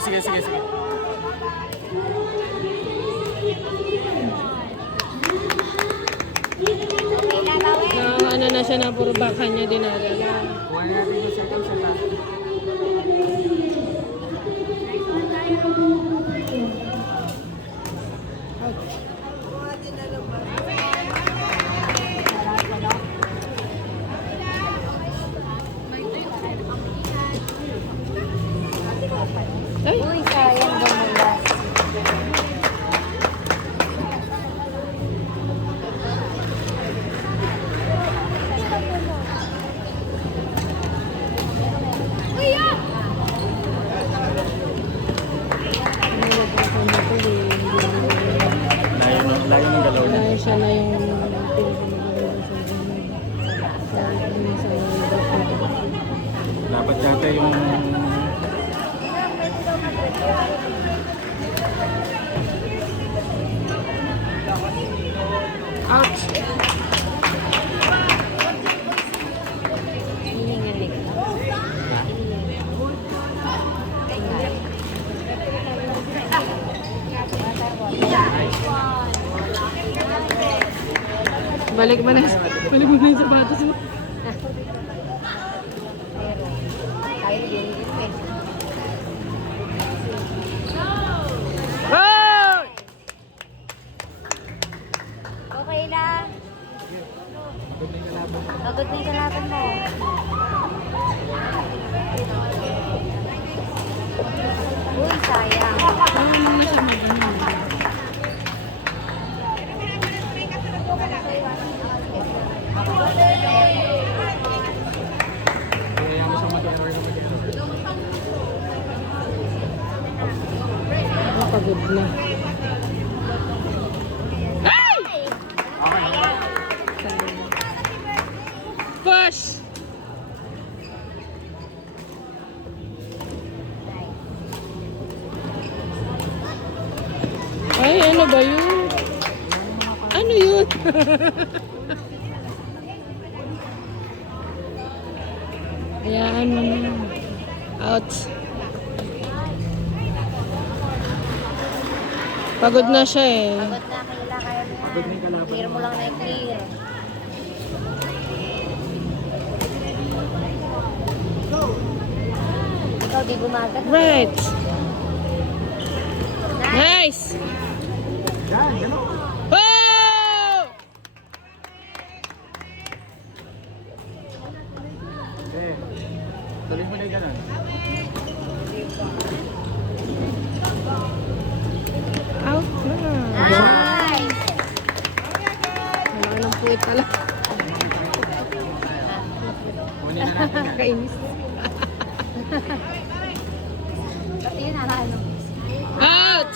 sige. Na ano na siya na puro baka niya dinadala. Kuha natin yung second set. Ay, Uy, sayang bumulas. Layo ng galaw niya. dahil siya na yung Dapat yata yung... ouch! Hihingilig ka. Balik mo na yung sapatos mo. Pero, tayo yun. Oh! Okay lang. Pagod na yung kalaban mo. Uy, sayang. Kaya mo siya mag-error na mag-error. Pagod na. Push! Ay, ano ba yun? Ano yun? Hayaan mo na. Out. Pagod na siya eh. Pagod na, Kayla, kaya mo Pagod na yung yan. kalaban. Clear mo lang na i-clear. Ikaw di gumagat. Right. Nice. Yan, gano'n. Oh! Eh, tuloy mo na yung gano'n. Out na. Nice! Wala ng puwit pala. Kunin na natin. Nakakainis. Pati yun, ano? Out!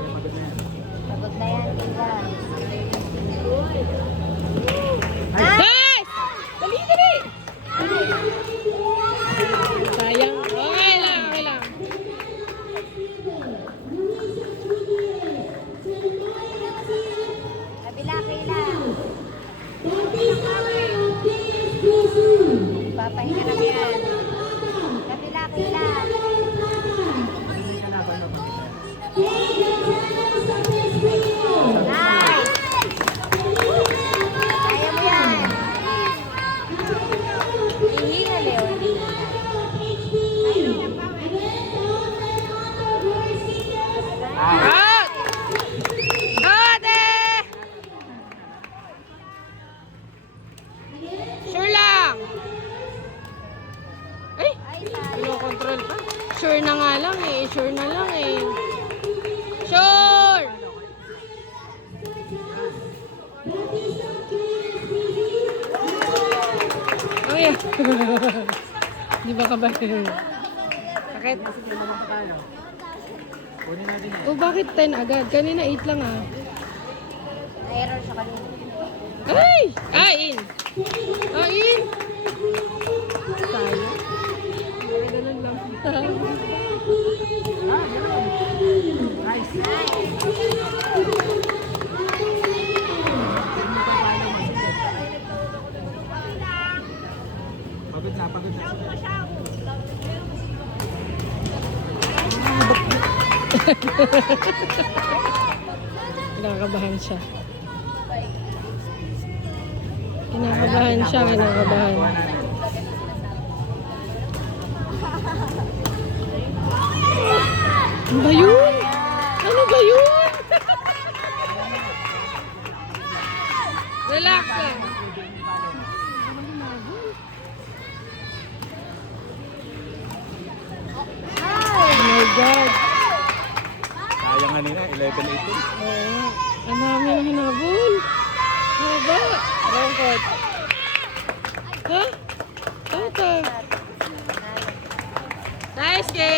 Pagod na yan, Kayla. Nice! Dali, dali! Sayang. Okay lang, okay lang. Kabila, Kayla. Papahinga na yan. Kabila, Kayla. Nice! Kaya mo yan. Hihinga, Leon. Out! Out eh! Sure lang! Ay! Pinokontrol pa. Sure na nga lang eh. Sure na lang eh. Sure! Oh yeah. Di ba ka ba? Sakit? Kunin natin yan. Oh, bakit 10 agad? Kanina 8 lang ah. Na-error siya kanina. Ay! Ah, in! Ah, in! Tayo. Ganun lang. Pagod na. Kinakabahan siya. Kinakabahan siya, kinakabahan. Ano ba yun? Ano ba yun? Relax lang. Oh my God. Sayang kanina, 11-18. Oo. Ang dami na hinabol. Haba. Rangkot. Ha? Tata. Nice game.